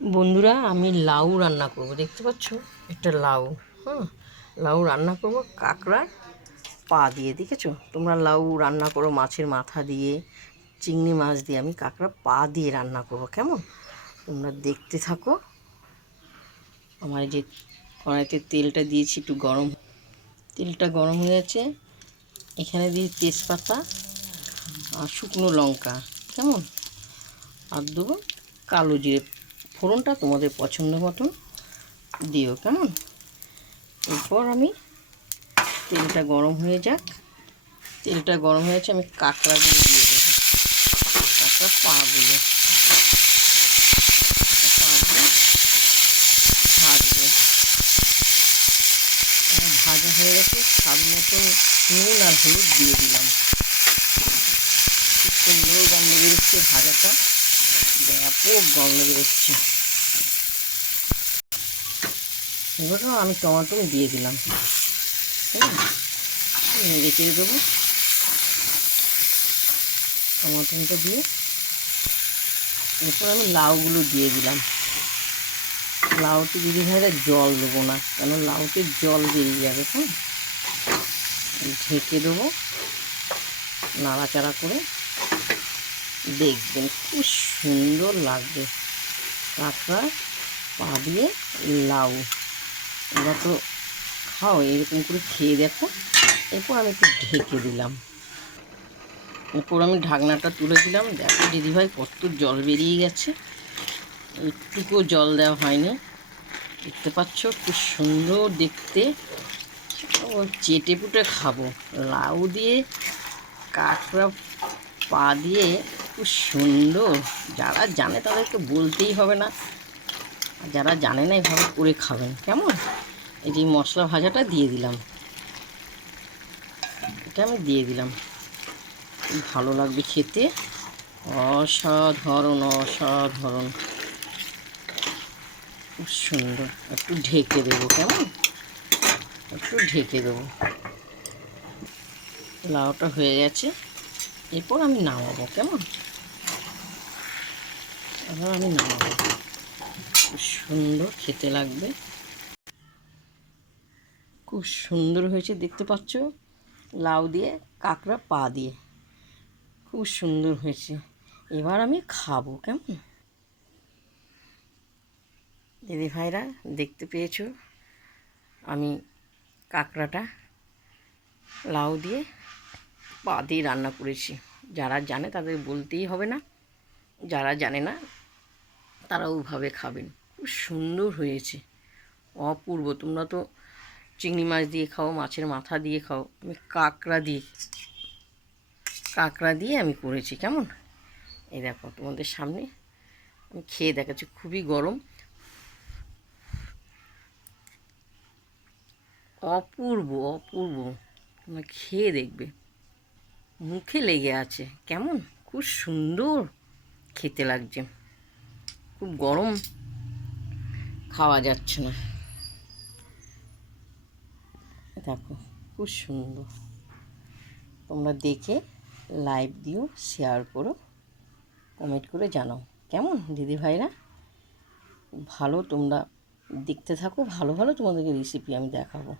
বন্ধুরা, আমি লাউ রান্না করব। দেখতে পাচ্ছ, একটা লাউ। হ্যাঁ, লাউ রান্না করব কাঁকড়ার পা দিয়ে। দেখেছো, তোমরা লাউ রান্না করো মাছের মাথা দিয়ে, চিংড়ি মাছ দিয়ে। আমি কাঁকড়া পা দিয়ে রান্না করব। কেমন, তোমরা দেখতে থাকো। আমার যে কড়াইতে তেলটা দিয়েছি একটু গরম, তেলটা গরম হয়ে গেছে। এখানে দিয়ে তেজপাতা আর শুকনো লঙ্কা, কেমন, আর দেবো কালো জিরে। ফোড়নটা তোমাদের পছন্দ মতন দিও, কেমন। এরপর আমি তেলটা গরম হয়ে যাক, তেলটা গরম হয়েছে, আমি কাঁকড়াগুলো দিয়ে দেবো। কাঁকড়া পাগুলো ভাজবো। ভাজা হয়ে গেছে, স্বাদ মতন নুন আর হলুদ দিয়ে দিলাম। খুব সুন্দর গন্ধ বেরোচ্ছে, ভাজাটা ব্যাপক গন্ধ বেরোচ্ছে। এবার আমি টমেটো দিয়ে দিলাম, নেড়ে চেড়ে দেবো। টমেটোটা দিয়ে এরপর আমি লাউগুলো দিয়ে দিলাম। লাউতে দিদি ভাইরা জল দেবো না, কেন লাউতে জল বেরিয়ে যাবে। হ্যাঁ, ঢেকে দেবো, নাড়াচাড়া করে দেখবেন খুব সুন্দর লাগবে কাঁকড়া পা দিয়ে লাউ। ওরা তো খাও, এরকম করে খেয়ে দেখো। এরপর আমি একটু ঢেকে দিলাম, এরপর আমি ঢাকনাটা তুলে দিলাম। দেখো দিদিভাই, কত জল বেরিয়ে গেছে, একটুকুও জল দেওয়া হয়নি। দেখতে পাচ্ছ, খুব সুন্দর দেখতে। ও চেটে পুটে খাবো। লাউ দিয়ে কাঁকড়া পা দিয়ে খুব সুন্দর। যারা জানে তাদেরকে বলতেই হবে না, আর যারা জানে না এভাবে করে খাবেন, কেমন। এই যে মশলা ভাজাটা দিয়ে দিলাম, এটা আমি দিয়ে দিলাম। ভালো লাগবে খেতে, অসাধারণ অসাধারণ, খুব সুন্দর। একটু ঢেকে দেবো, কেমন, একটু ঢেকে দেবো। লাউটা হয়ে গেছে, এরপর আমি নামাবো, কেমন। এবার আমি নামাবো, খুব সুন্দর খেতে লাগবে। খুব সুন্দর হয়েছে, দেখতে পাচ্ছ, লাউ দিয়ে কাঁকড়া পা দিয়ে খুব সুন্দর হয়েছে। এবার আমি খাবো, কেমন। দিদি ভাইরা, দেখতে পেয়েছো, আমি কাঁকড়াটা লাউ দিয়ে পা দিয়ে রান্না করেছি। যারা জানে তাদের বলতেই হবে না, যারা জানে না তারা ওভাবে খাবেন। খুব সুন্দর হয়েছে, অপূর্ব। তোমরা তো চিংড়ি মাছ দিয়ে খাও, মাছের মাথা দিয়ে খাও, আমি কাঁকড়া দিয়ে আমি করেছি, কেমন। এই দেখো, তোমাদের সামনে আমি খেয়ে দেখাচ্ছি। খুবই গরম, অপূর্ব অপূর্ব। তোমরা খেয়ে দেখবে, মুখে লেগে আছে, কেমন, খুব সুন্দর খেতে লাগছে। খুব গরম, খাওয়া যাচ্ছে না। দেখো, খুব সুন্দর। তোমরা দেখে লাইক দিও, শেয়ার করো, কমেন্ট করে জানাও, কেমন দিদি ভাইরা। ভালো, তোমরা দেখতে থাকো, ভালো ভালো তোমাদেরকে রেসিপি আমি দেখাবো।